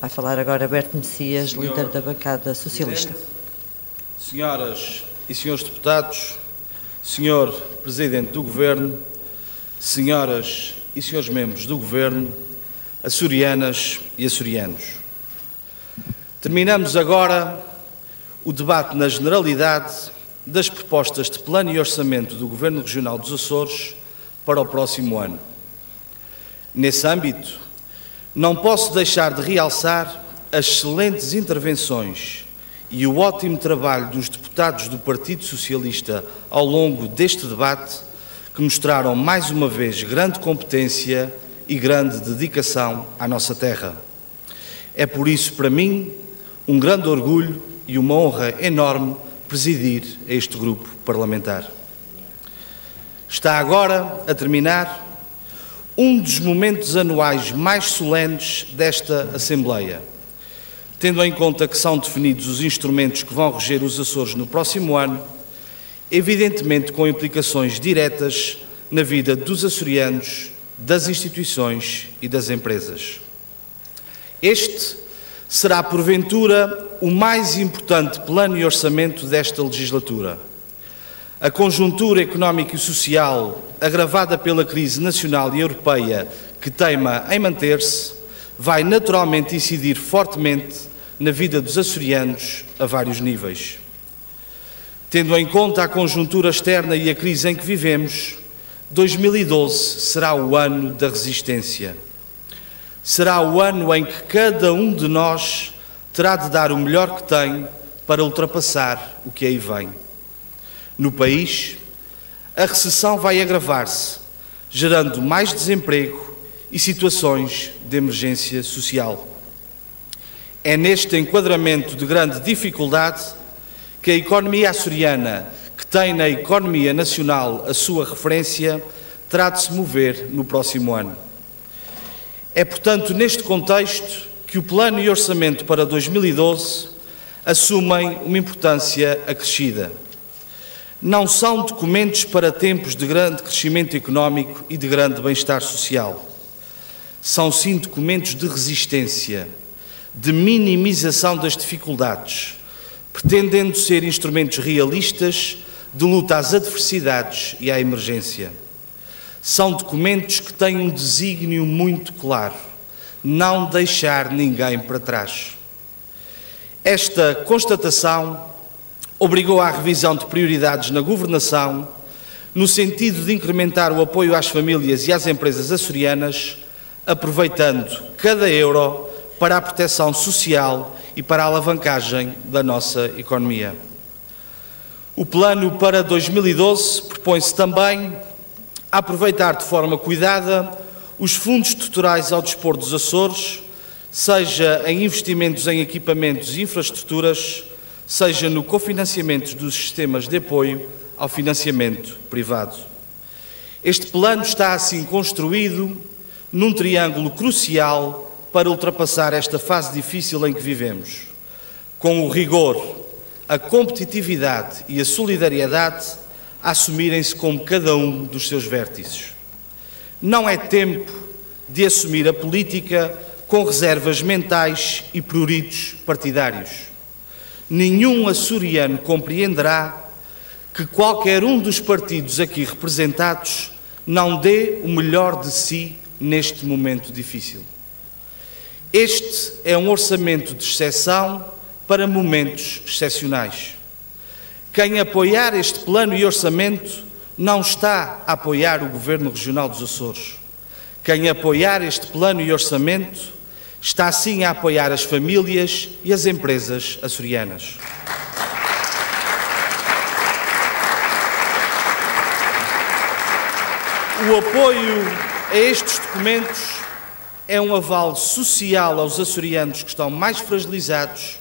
Vai falar agora Berto Messias, líder da bancada socialista. Senhoras e senhores deputados, Senhor Presidente do Governo, senhoras e senhores membros do Governo, açorianas e açorianos. Terminamos agora o debate na generalidade das propostas de plano e orçamento do Governo Regional dos Açores para o próximo ano. Nesse âmbito, não posso deixar de realçar as excelentes intervenções e o ótimo trabalho dos deputados do Partido Socialista ao longo deste debate, que mostraram mais uma vez grande competência e grande dedicação à nossa terra. É por isso, para mim, um grande orgulho e uma honra enorme presidir este grupo parlamentar. Está agora a terminar um dos momentos anuais mais solenes desta Assembleia, tendo em conta que são definidos os instrumentos que vão reger os Açores no próximo ano, evidentemente com implicações diretas na vida dos açorianos, das instituições e das empresas. Este será, porventura, o mais importante plano e orçamento desta legislatura. A conjuntura económica e social, agravada pela crise nacional e europeia que teima em manter-se, vai naturalmente incidir fortemente na vida dos açorianos a vários níveis. Tendo em conta a conjuntura externa e a crise em que vivemos, 2012 será o ano da resistência. Será o ano em que cada um de nós terá de dar o melhor que tem para ultrapassar o que aí vem. No país, a recessão vai agravar-se, gerando mais desemprego e situações de emergência social. É neste enquadramento de grande dificuldade que a economia açoriana, que tem na economia nacional a sua referência, terá de se mover no próximo ano. É, portanto, neste contexto que o Plano e Orçamento para 2012 assumem uma importância acrescida. Não são documentos para tempos de grande crescimento económico e de grande bem-estar social. São, sim, documentos de resistência, de minimização das dificuldades, pretendendo ser instrumentos realistas de luta às adversidades e à emergência. São documentos que têm um desígnio muito claro: não deixar ninguém para trás. Esta constatação obrigou à revisão de prioridades na governação, no sentido de incrementar o apoio às famílias e às empresas açorianas, aproveitando cada euro para a proteção social e para a alavancagem da nossa economia. O plano para 2012 propõe-se também a aproveitar de forma cuidada os fundos estruturais ao dispor dos Açores, seja em investimentos em equipamentos e infraestruturas, seja no cofinanciamento dos sistemas de apoio ao financiamento privado. Este plano está assim construído num triângulo crucial para ultrapassar esta fase difícil em que vivemos, com o rigor, a competitividade e a solidariedade a assumirem-se como cada um dos seus vértices. Não é tempo de assumir a política com reservas mentais e pruridos partidários. Nenhum açoriano compreenderá que qualquer um dos partidos aqui representados não dê o melhor de si neste momento difícil. Este é um orçamento de exceção para momentos excepcionais. Quem apoiar este plano e orçamento não está a apoiar o Governo Regional dos Açores. Quem apoiar este plano e orçamento está sim a apoiar as famílias e as empresas açorianas. O apoio a estes documentos é um aval social aos açorianos que estão mais fragilizados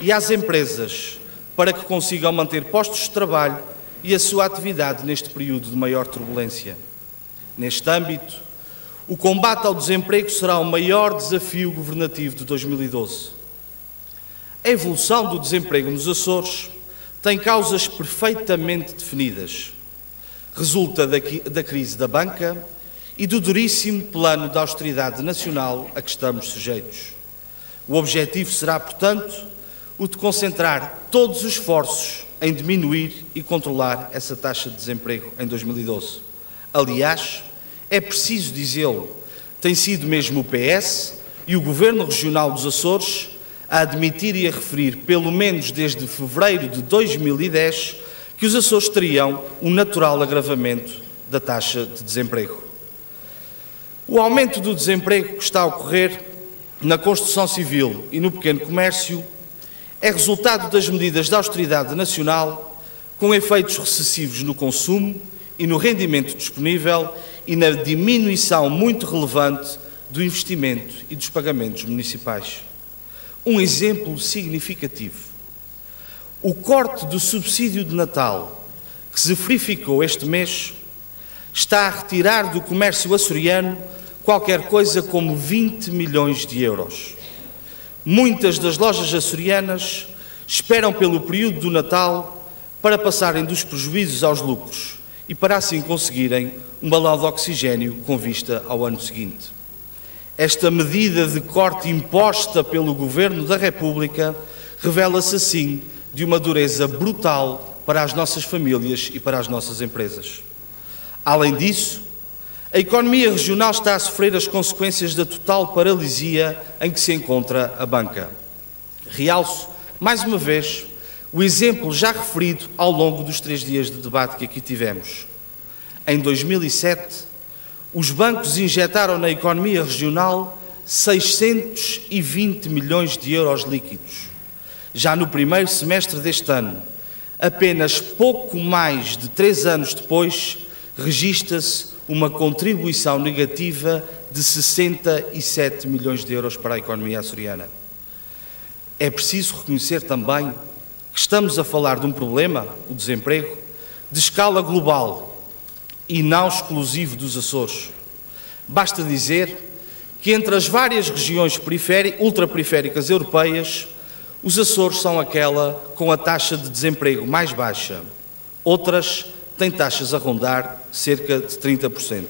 e às empresas para que consigam manter postos de trabalho e a sua atividade neste período de maior turbulência. Neste âmbito, o combate ao desemprego será o maior desafio governativo de 2012. A evolução do desemprego nos Açores tem causas perfeitamente definidas. Resulta da crise da banca e do duríssimo plano de austeridade nacional a que estamos sujeitos. O objetivo será, portanto, o de concentrar todos os esforços em diminuir e controlar essa taxa de desemprego em 2012. Aliás, é preciso dizê-lo, tem sido mesmo o PS e o Governo Regional dos Açores a admitir e a referir, pelo menos desde fevereiro de 2010, que os Açores teriam um natural agravamento da taxa de desemprego. O aumento do desemprego que está a ocorrer na construção civil e no pequeno comércio é resultado das medidas de austeridade nacional, com efeitos recessivos no consumo e no rendimento disponível e na diminuição muito relevante do investimento e dos pagamentos municipais. Um exemplo significativo: o corte do subsídio de Natal, que se verificou este mês, está a retirar do comércio açoriano qualquer coisa como 20 milhões de euros. Muitas das lojas açorianas esperam pelo período do Natal para passarem dos prejuízos aos lucros e para assim conseguirem um balão de oxigênio com vista ao ano seguinte. Esta medida de corte imposta pelo Governo da República revela-se assim de uma dureza brutal para as nossas famílias e para as nossas empresas. Além disso, a economia regional está a sofrer as consequências da total paralisia em que se encontra a banca. Realço, mais uma vez, o exemplo já referido ao longo dos 3 dias de debate que aqui tivemos. Em 2007, os bancos injetaram na economia regional 620 milhões de euros líquidos. Já no primeiro semestre deste ano, apenas pouco mais de 3 anos depois, registra-se uma contribuição negativa de 67 milhões de euros para a economia açoriana. É preciso reconhecer também que estamos a falar de um problema, o desemprego, de escala global e não exclusivo dos Açores. Basta dizer que entre as várias regiões ultraperiféricas europeias, os Açores são aquela com a taxa de desemprego mais baixa. Outras têm taxas a rondar cerca de 30%.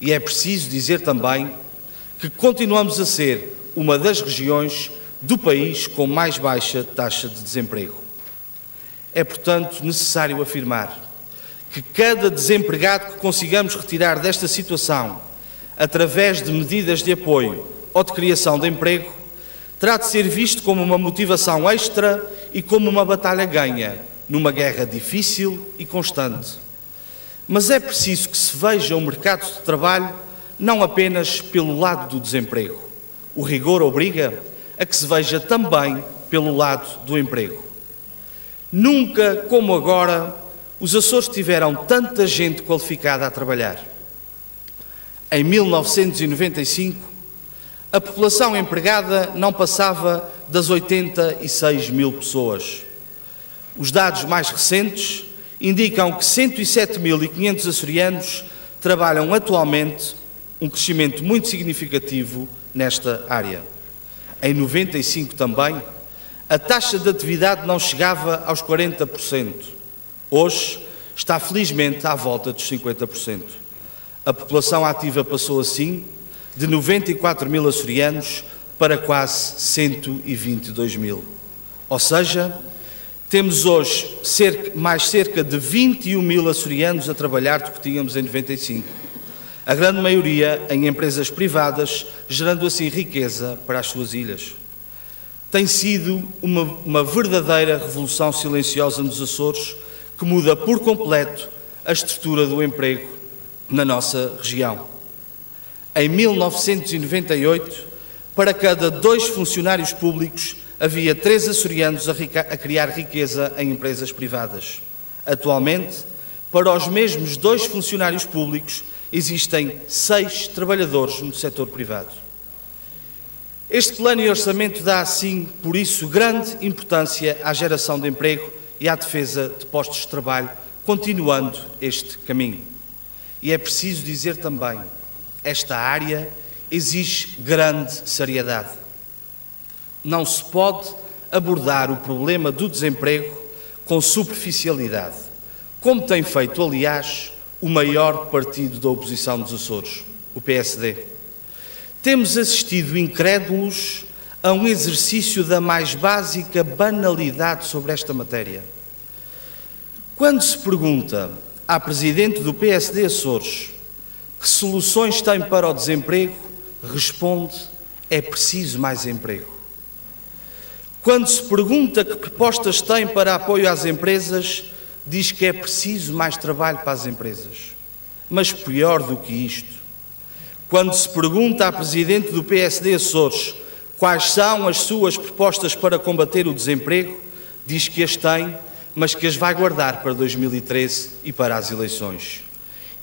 E é preciso dizer também que continuamos a ser uma das regiões do país com mais baixa taxa de desemprego. É, portanto, necessário afirmar que cada desempregado que consigamos retirar desta situação, através de medidas de apoio ou de criação de emprego, terá de ser visto como uma motivação extra e como uma batalha ganha, numa guerra difícil e constante. Mas é preciso que se veja o mercado de trabalho não apenas pelo lado do desemprego. O rigor obriga a que se veja também pelo lado do emprego. Nunca como agora os Açores tiveram tanta gente qualificada a trabalhar. Em 1995, a população empregada não passava das 86 mil pessoas. Os dados mais recentes indicam que 107.500 açorianos trabalham atualmente, um crescimento muito significativo nesta área. Em 95 também, a taxa de atividade não chegava aos 40%. Hoje está felizmente à volta dos 50%. A população ativa passou assim de 94 mil açorianos para quase 122 mil. Ou seja, temos hoje mais cerca de 21 mil açorianos a trabalhar do que tínhamos em 95. A grande maioria em empresas privadas, gerando assim riqueza para as suas ilhas. Tem sido uma verdadeira revolução silenciosa nos Açores, que muda por completo a estrutura do emprego na nossa região. Em 1998, para cada 2 funcionários públicos, havia 3 açorianos a criar riqueza em empresas privadas. Atualmente, para os mesmos 2 funcionários públicos, existem 6 trabalhadores no setor privado. Este plano e orçamento dá, assim, por isso, grande importância à geração de emprego e à defesa de postos de trabalho, continuando este caminho. E é preciso dizer também, esta área exige grande seriedade. Não se pode abordar o problema do desemprego com superficialidade, como tem feito, aliás, o maior partido da oposição dos Açores, o PSD. Temos assistido incrédulos a um exercício da mais básica banalidade sobre esta matéria. Quando se pergunta à Presidente do PSD Açores que soluções tem para o desemprego, responde: é preciso mais emprego. Quando se pergunta que propostas tem para apoio às empresas, diz que é preciso mais trabalho para as empresas. Mas pior do que isto, quando se pergunta à Presidente do PSD Açores quais são as suas propostas para combater o desemprego, diz que as tem, mas que as vai guardar para 2013 e para as eleições.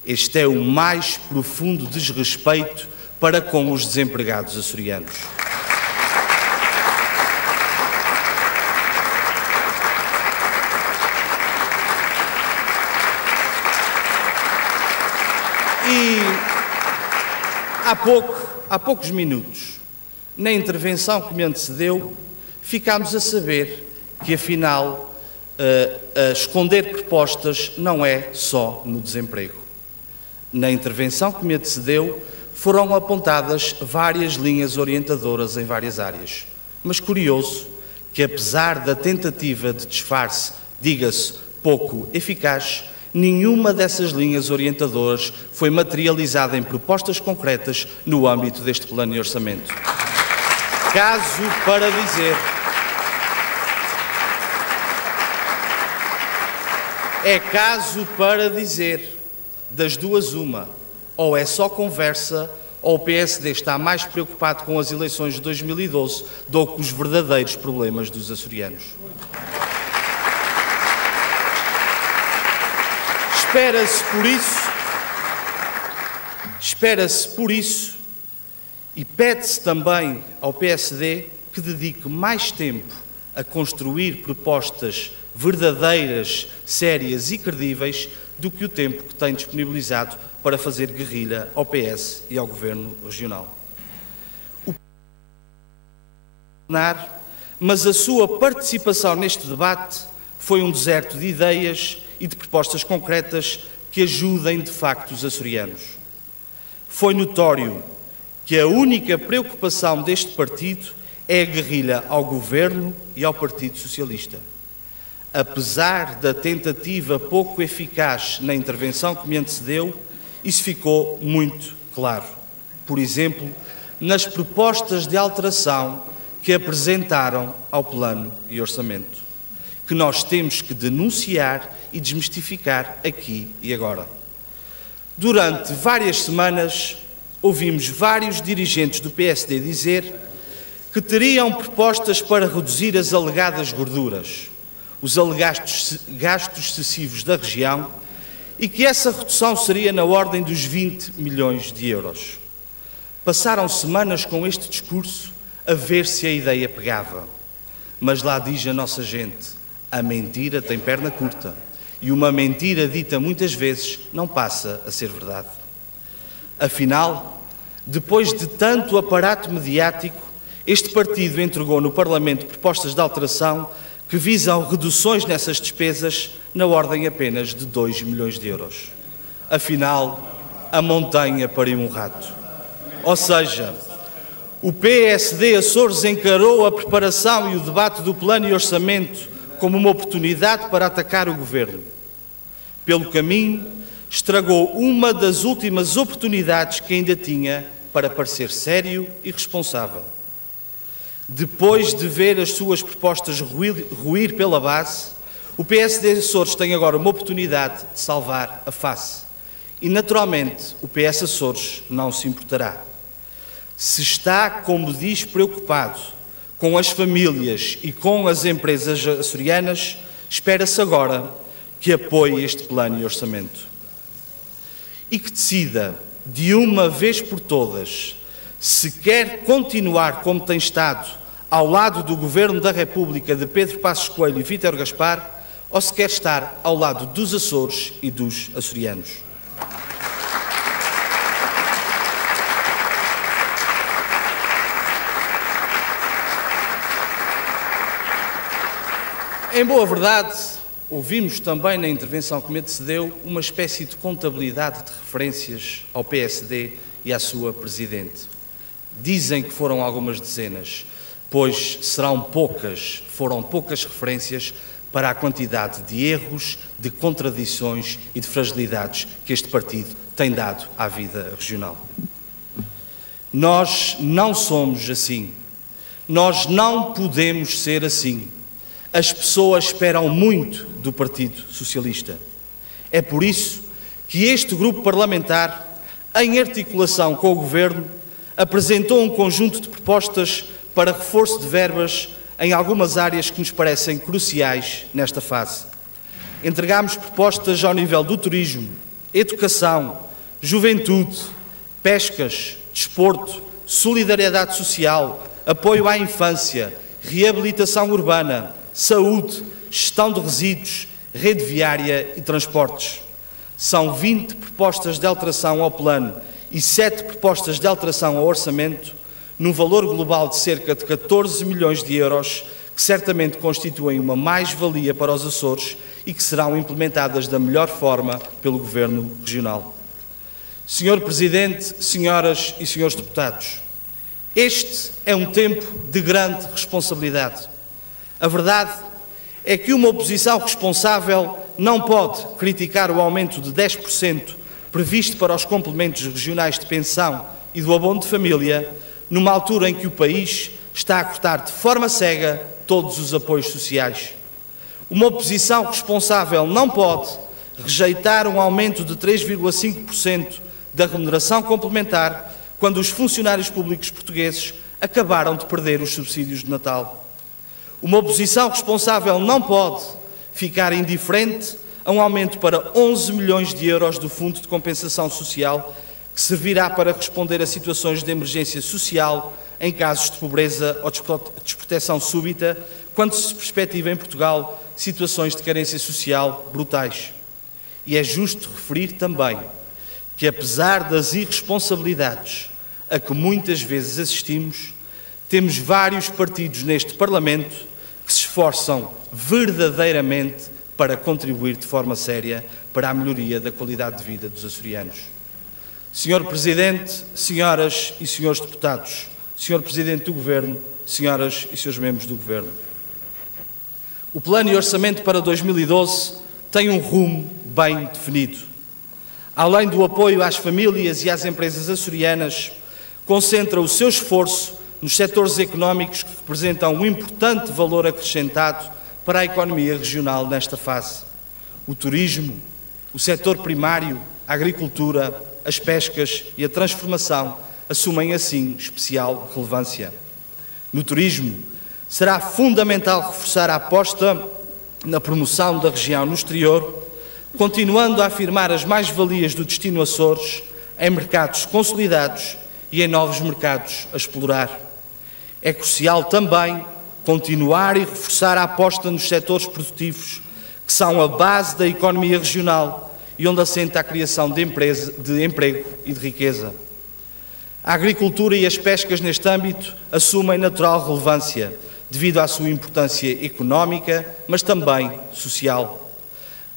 Este é o mais profundo desrespeito para com os desempregados açorianos. E há poucos minutos, na intervenção que me antecedeu, ficámos a saber que, afinal, esconder propostas não é só no desemprego. Na intervenção que me antecedeu, foram apontadas várias linhas orientadoras em várias áreas. Mas curioso que, apesar da tentativa de disfarce, diga-se, pouco eficaz, nenhuma dessas linhas orientadoras foi materializada em propostas concretas no âmbito deste plano de orçamento. Caso para dizer, das duas uma, ou é só conversa, ou o PSD está mais preocupado com as eleições de 2012 do que com os verdadeiros problemas dos açorianos. Espera-se por isso e pede-se também ao PSD que dedique mais tempo a construir propostas verdadeiras, sérias e credíveis do que o tempo que tem disponibilizado para fazer guerrilha ao PS e ao Governo Regional. Mas a sua participação neste debate foi um deserto de ideias e de propostas concretas que ajudem de facto os açorianos. Foi notório que a única preocupação deste partido é a guerrilha ao Governo e ao Partido Socialista. Apesar da tentativa pouco eficaz na intervenção que me antecedeu, isso ficou muito claro. Por exemplo, nas propostas de alteração que apresentaram ao plano e orçamento, que nós temos que denunciar e desmistificar aqui e agora. Durante várias semanas, ouvimos vários dirigentes do PSD dizer que teriam propostas para reduzir as alegadas gorduras, os alegados gastos excessivos da região, e que essa redução seria na ordem dos 20 milhões de euros. Passaram semanas com este discurso a ver se a ideia pegava. Mas lá diz a nossa gente, a mentira tem perna curta, e uma mentira dita muitas vezes não passa a ser verdade. Afinal, depois de tanto aparato mediático, este partido entregou no Parlamento propostas de alteração que visam reduções nessas despesas na ordem apenas de 2 milhões de euros. Afinal, a montanha pariu um rato. Ou seja, o PSD Açores encarou a preparação e o debate do plano e orçamento como uma oportunidade para atacar o Governo. Pelo caminho, estragou uma das últimas oportunidades que ainda tinha para parecer sério e responsável. Depois de ver as suas propostas ruir pela base, o PSD Açores tem agora uma oportunidade de salvar a face. E, naturalmente, o PS Açores não se importará. Se está, como diz, preocupado com as famílias e com as empresas açorianas, espera-se agora que apoie este plano e orçamento. E que decida, de uma vez por todas, se quer continuar como tem estado ao lado do Governo da República de Pedro Passos Coelho e Vítor Gaspar, ou se quer estar ao lado dos Açores e dos açorianos. Em boa verdade, ouvimos também na intervenção que me antecedeu uma espécie de contabilidade de referências ao PSD e à sua Presidente. Dizem que foram algumas dezenas, pois foram poucas referências para a quantidade de erros, de contradições e de fragilidades que este partido tem dado à vida regional. Nós não somos assim. Nós não podemos ser assim. As pessoas esperam muito do Partido Socialista. É por isso que este grupo parlamentar, em articulação com o Governo, apresentou um conjunto de propostas para reforço de verbas em algumas áreas que nos parecem cruciais nesta fase. Entregámos propostas ao nível do turismo, educação, juventude, pescas, desporto, solidariedade social, apoio à infância, reabilitação urbana, saúde, gestão de resíduos, rede viária e transportes. São 20 propostas de alteração ao plano e 7 propostas de alteração ao orçamento, num valor global de cerca de 14 milhões de euros, que certamente constituem uma mais-valia para os Açores e que serão implementadas da melhor forma pelo Governo Regional. Senhor Presidente, senhoras e senhores deputados, este é um tempo de grande responsabilidade. A verdade é que uma oposição responsável não pode criticar o aumento de 10% previsto para os complementos regionais de pensão e do abono de família, numa altura em que o país está a cortar de forma cega todos os apoios sociais. Uma oposição responsável não pode rejeitar um aumento de 3,5% da remuneração complementar quando os funcionários públicos portugueses acabaram de perder os subsídios de Natal. Uma oposição responsável não pode ficar indiferente a um aumento para 11 milhões de euros do Fundo de Compensação Social, que servirá para responder a situações de emergência social em casos de pobreza ou desproteção súbita, quando se perspectiva em Portugal situações de carência social brutais. E é justo referir também que, apesar das irresponsabilidades a que muitas vezes assistimos, temos vários partidos neste Parlamento que se esforçam verdadeiramente para contribuir de forma séria para a melhoria da qualidade de vida dos açorianos. Senhor Presidente, senhoras e senhores deputados, Senhor Presidente do Governo, senhoras e senhores membros do Governo, o Plano e Orçamento para 2012 tem um rumo bem definido. Além do apoio às famílias e às empresas açorianas, concentra o seu esforço nos setores económicos que representam um importante valor acrescentado para a economia regional nesta fase. O turismo, o setor primário, a agricultura, as pescas e a transformação assumem assim especial relevância. No turismo, será fundamental reforçar a aposta na promoção da região no exterior, continuando a afirmar as mais-valias do destino Açores em mercados consolidados e em novos mercados a explorar. É crucial também continuar e reforçar a aposta nos setores produtivos, que são a base da economia regional e onde assenta a criação de emprego e de riqueza. A agricultura e as pescas neste âmbito assumem natural relevância, devido à sua importância económica, mas também social.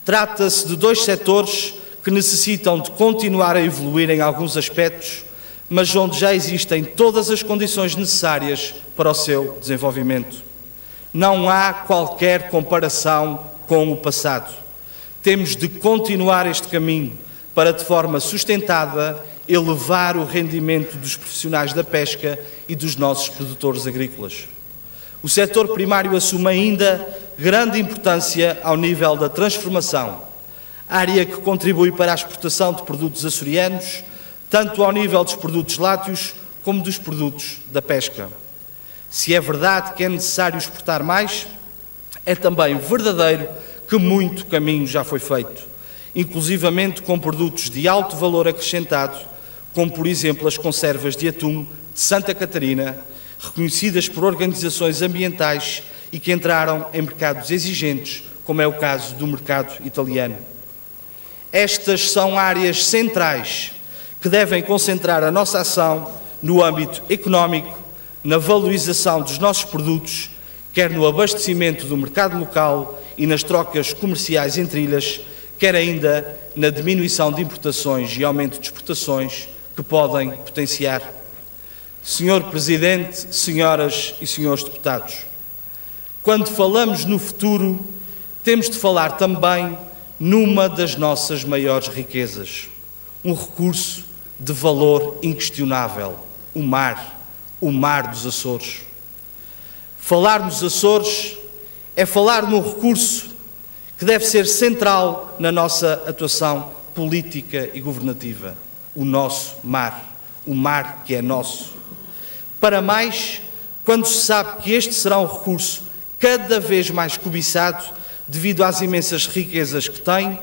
Trata-se de dois setores que necessitam de continuar a evoluir em alguns aspectos, mas onde já existem todas as condições necessárias para o seu desenvolvimento. Não há qualquer comparação com o passado. Temos de continuar este caminho para, de forma sustentada, elevar o rendimento dos profissionais da pesca e dos nossos produtores agrícolas. O setor primário assume ainda grande importância ao nível da transformação, área que contribui para a exportação de produtos açorianos, tanto ao nível dos produtos lácteos como dos produtos da pesca. Se é verdade que é necessário exportar mais, é também verdadeiro que muito caminho já foi feito, inclusivamente com produtos de alto valor acrescentado, como por exemplo as conservas de atum de Santa Catarina, reconhecidas por organizações ambientais e que entraram em mercados exigentes, como é o caso do mercado italiano. Estas são áreas centrais que devem concentrar a nossa ação no âmbito económico, na valorização dos nossos produtos, quer no abastecimento do mercado local e nas trocas comerciais entre ilhas, quer ainda na diminuição de importações e aumento de exportações que podem potenciar. Senhor Presidente, senhoras e senhores deputados, quando falamos no futuro, temos de falar também numa das nossas maiores riquezas, um recurso de valor inquestionável, o mar dos Açores. Falar nos Açores é falar num recurso que deve ser central na nossa atuação política e governativa, o nosso mar, o mar que é nosso. Para mais, quando se sabe que este será um recurso cada vez mais cobiçado devido às imensas riquezas que tem,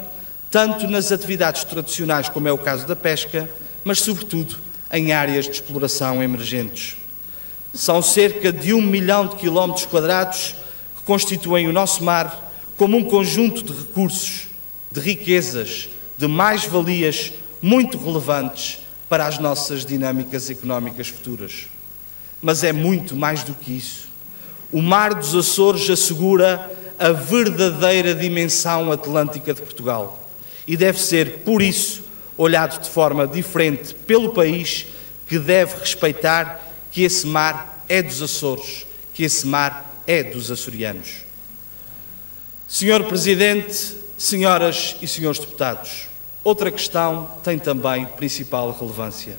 tanto nas atividades tradicionais, como é o caso da pesca, mas sobretudo em áreas de exploração emergentes. São cerca de 1 milhão de quilómetros quadrados que constituem o nosso mar como um conjunto de recursos, de riquezas, de mais-valias muito relevantes para as nossas dinâmicas económicas futuras. Mas é muito mais do que isso. O mar dos Açores assegura a verdadeira dimensão atlântica de Portugal e deve ser, por isso, olhado de forma diferente pelo país, que deve respeitar que esse mar é dos Açores, que esse mar é dos açorianos. Senhor Presidente, senhoras e senhores deputados, outra questão tem também principal relevância.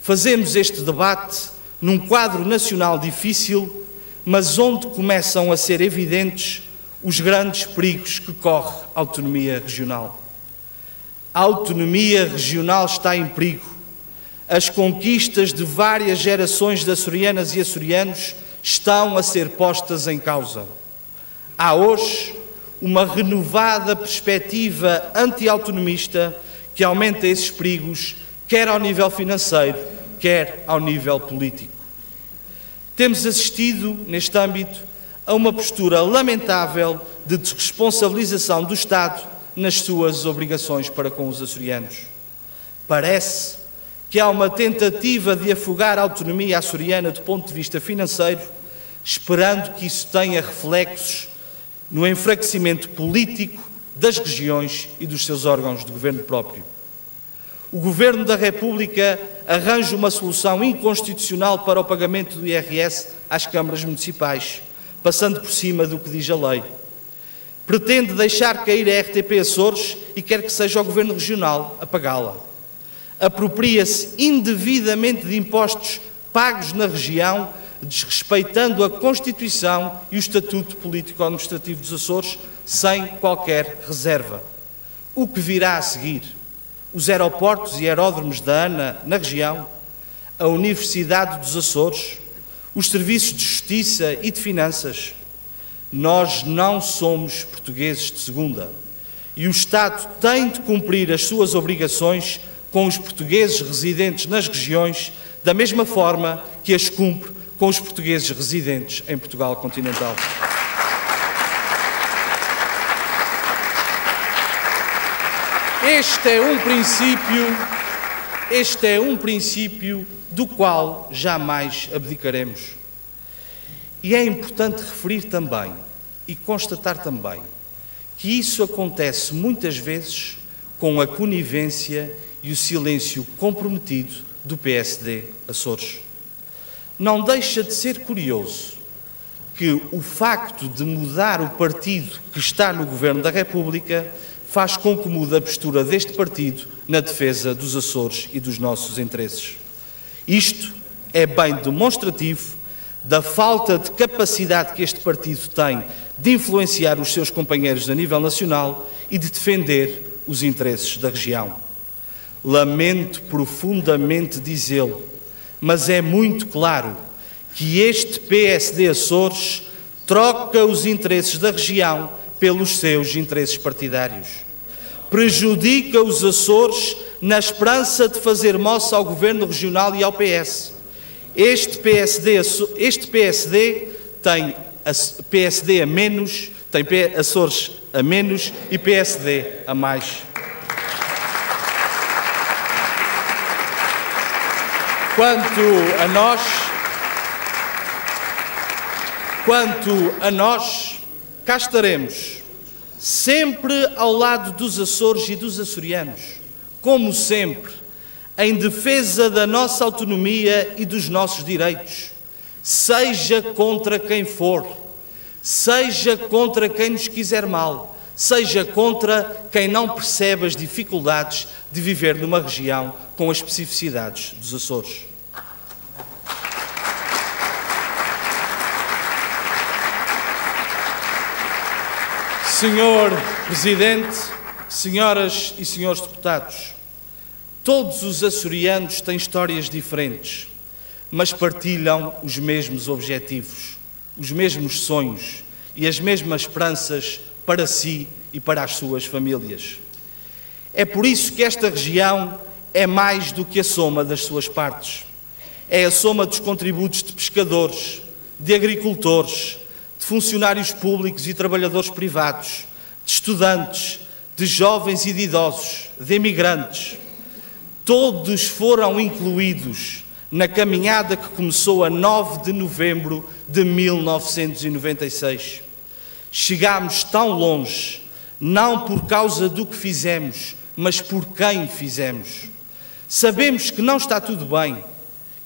Fazemos este debate num quadro nacional difícil, mas onde começam a ser evidentes os grandes perigos que corre a autonomia regional. A autonomia regional está em perigo. As conquistas de várias gerações de açorianas e açorianos estão a ser postas em causa. Há hoje uma renovada perspectiva anti-autonomista que aumenta esses perigos, quer ao nível financeiro, quer ao nível político. Temos assistido, neste âmbito, a uma postura lamentável de desresponsabilização do Estado nas suas obrigações para com os açorianos. Parece que há uma tentativa de afogar a autonomia açoriana do ponto de vista financeiro, esperando que isso tenha reflexos no enfraquecimento político das regiões e dos seus órgãos de governo próprio. O Governo da República arranja uma solução inconstitucional para o pagamento do IRS às câmaras municipais, passando por cima do que diz a lei. Pretende deixar cair a RTP Açores e quer que seja o Governo Regional a pagá-la. Apropria-se indevidamente de impostos pagos na região, desrespeitando a Constituição e o Estatuto Político-Administrativo dos Açores, sem qualquer reserva. O que virá a seguir? Os aeroportos e aeródromos da ANA na região, a Universidade dos Açores, os serviços de justiça e de finanças. Nós não somos portugueses de segunda e o Estado tem de cumprir as suas obrigações com os portugueses residentes nas regiões, da mesma forma que as cumpre com os portugueses residentes em Portugal continental. Este é um princípio do qual jamais abdicaremos. E é importante referir também e constatar também que isso acontece muitas vezes com a conivência e o silêncio comprometido do PSD Açores. Não deixa de ser curioso que o facto de mudar o partido que está no Governo da República faz com que mude a postura deste partido na defesa dos Açores e dos nossos interesses. Isto é bem demonstrativo da falta de capacidade que este partido tem de influenciar os seus companheiros a nível nacional e de defender os interesses da região. Lamento profundamente dizê-lo, mas é muito claro que este PSD Açores troca os interesses da região pelos seus interesses partidários. Prejudica os Açores na esperança de fazer moça ao Governo Regional e ao PS. Este PSD tem PSD a menos, tem Açores a menos e PSD a mais. Quanto a nós, cá estaremos, sempre ao lado dos Açores e dos açorianos, como sempre, em defesa da nossa autonomia e dos nossos direitos, seja contra quem for, seja contra quem nos quiser mal, seja contra quem não percebe as dificuldades de viver numa região com as especificidades dos Açores. Senhor Presidente, senhoras e senhores deputados, todos os açorianos têm histórias diferentes, mas partilham os mesmos objetivos, os mesmos sonhos e as mesmas esperanças para si e para as suas famílias. É por isso que esta região é mais do que a soma das suas partes. É a soma dos contributos de pescadores, de agricultores, de funcionários públicos e trabalhadores privados, de estudantes, de jovens e de idosos, de imigrantes. Todos foram incluídos na caminhada que começou a 9 de novembro de 1996. Chegámos tão longe, não por causa do que fizemos, mas por quem fizemos. Sabemos que não está tudo bem,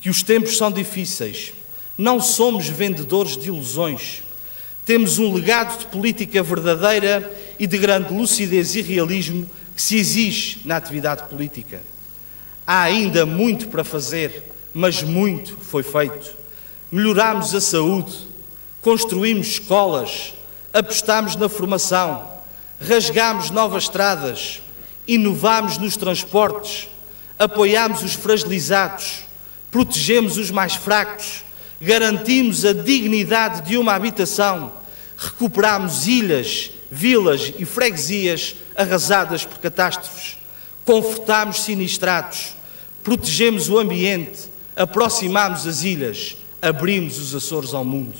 que os tempos são difíceis. Não somos vendedores de ilusões. Temos um legado de política verdadeira e de grande lucidez e realismo que se exige na atividade política. Há ainda muito para fazer, mas muito foi feito. Melhorámos a saúde, construímos escolas, apostámos na formação, rasgámos novas estradas, inovámos nos transportes, apoiámos os fragilizados, protegemos os mais fracos, garantimos a dignidade de uma habitação, recuperámos ilhas, vilas e freguesias arrasadas por catástrofes, confortámos sinistrados, protegemos o ambiente, aproximámos as ilhas, abrimos os Açores ao mundo.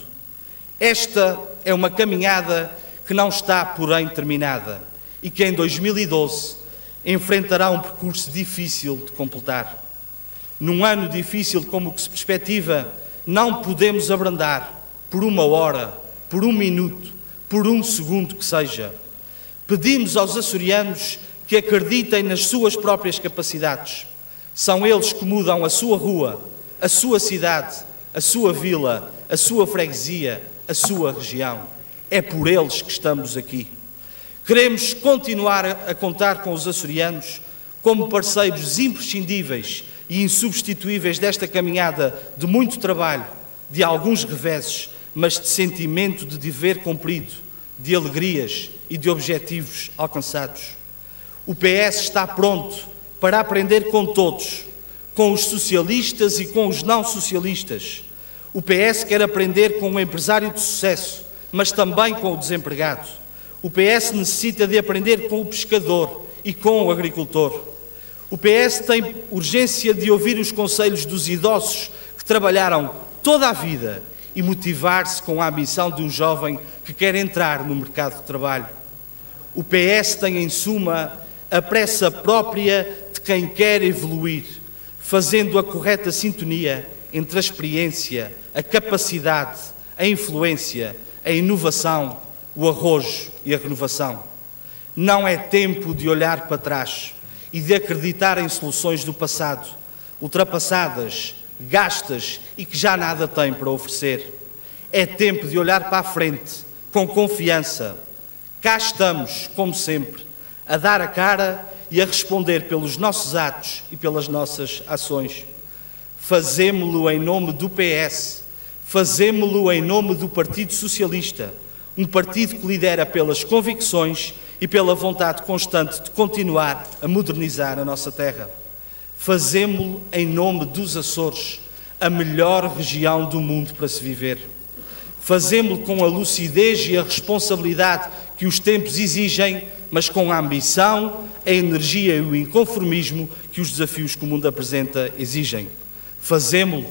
Esta é uma caminhada que não está, porém, terminada e que em 2012 enfrentará um percurso difícil de completar. Num ano difícil como o que se perspectiva, não podemos abrandar por uma hora, por um minuto, por um segundo que seja. Pedimos aos açorianos que acreditem nas suas próprias capacidades. São eles que mudam a sua rua, a sua cidade, a sua vila, a sua freguesia, a sua região. É por eles que estamos aqui. Queremos continuar a contar com os açorianos como parceiros imprescindíveis e insubstituíveis desta caminhada de muito trabalho, de alguns reveses, mas de sentimento de dever cumprido, de alegrias e de objetivos alcançados. O PS está pronto para aprender com todos, com os socialistas e com os não socialistas. O PS quer aprender com o empresário de sucesso, mas também com o desempregado. O PS necessita de aprender com o pescador e com o agricultor. O PS tem urgência de ouvir os conselhos dos idosos que trabalharam toda a vida e motivar-se com a ambição de um jovem que quer entrar no mercado de trabalho. O PS tem, em suma, a pressa própria de quem quer evoluir, fazendo a correta sintonia entre a experiência, a capacidade, a influência, a inovação, o arrojo e a renovação. Não é tempo de olhar para trás e de acreditar em soluções do passado, ultrapassadas, gastas e que já nada têm para oferecer. É tempo de olhar para a frente, com confiança. Cá estamos, como sempre, a dar a cara e a responder pelos nossos atos e pelas nossas ações. Fazemo-lo em nome do PS, fazemo-lo em nome do Partido Socialista, um partido que lidera pelas convicções e pela vontade constante de continuar a modernizar a nossa terra. Fazemo-lo em nome dos Açores, a melhor região do mundo para se viver. Fazemo-lo com a lucidez e a responsabilidade que os tempos exigem, mas com a ambição, a energia e o inconformismo que os desafios que o mundo apresenta exigem. Fazemo-lo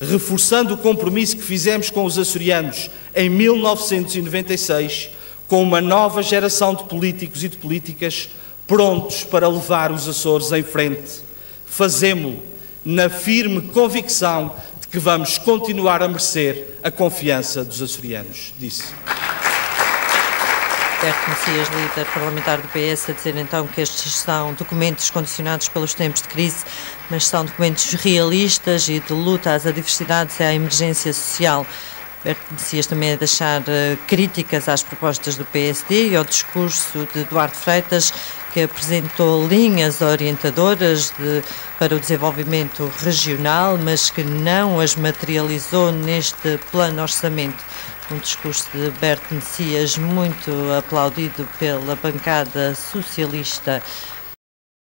reforçando o compromisso que fizemos com os açorianos em 1996, com uma nova geração de políticos e de políticas prontos para levar os Açores em frente. Fazemo-lo na firme convicção de que vamos continuar a merecer a confiança dos açorianos. Disse. Berto Messias, líder parlamentar do PS, a dizer então que estes são documentos condicionados pelos tempos de crise, mas são documentos realistas e de luta às adversidades e à emergência social. Berto Messias também a deixar críticas às propostas do PSD e ao discurso de Eduardo Freitas, que apresentou linhas orientadoras para o desenvolvimento regional, mas que não as materializou neste plano orçamento. Um discurso de Berto Messias muito aplaudido pela bancada socialista.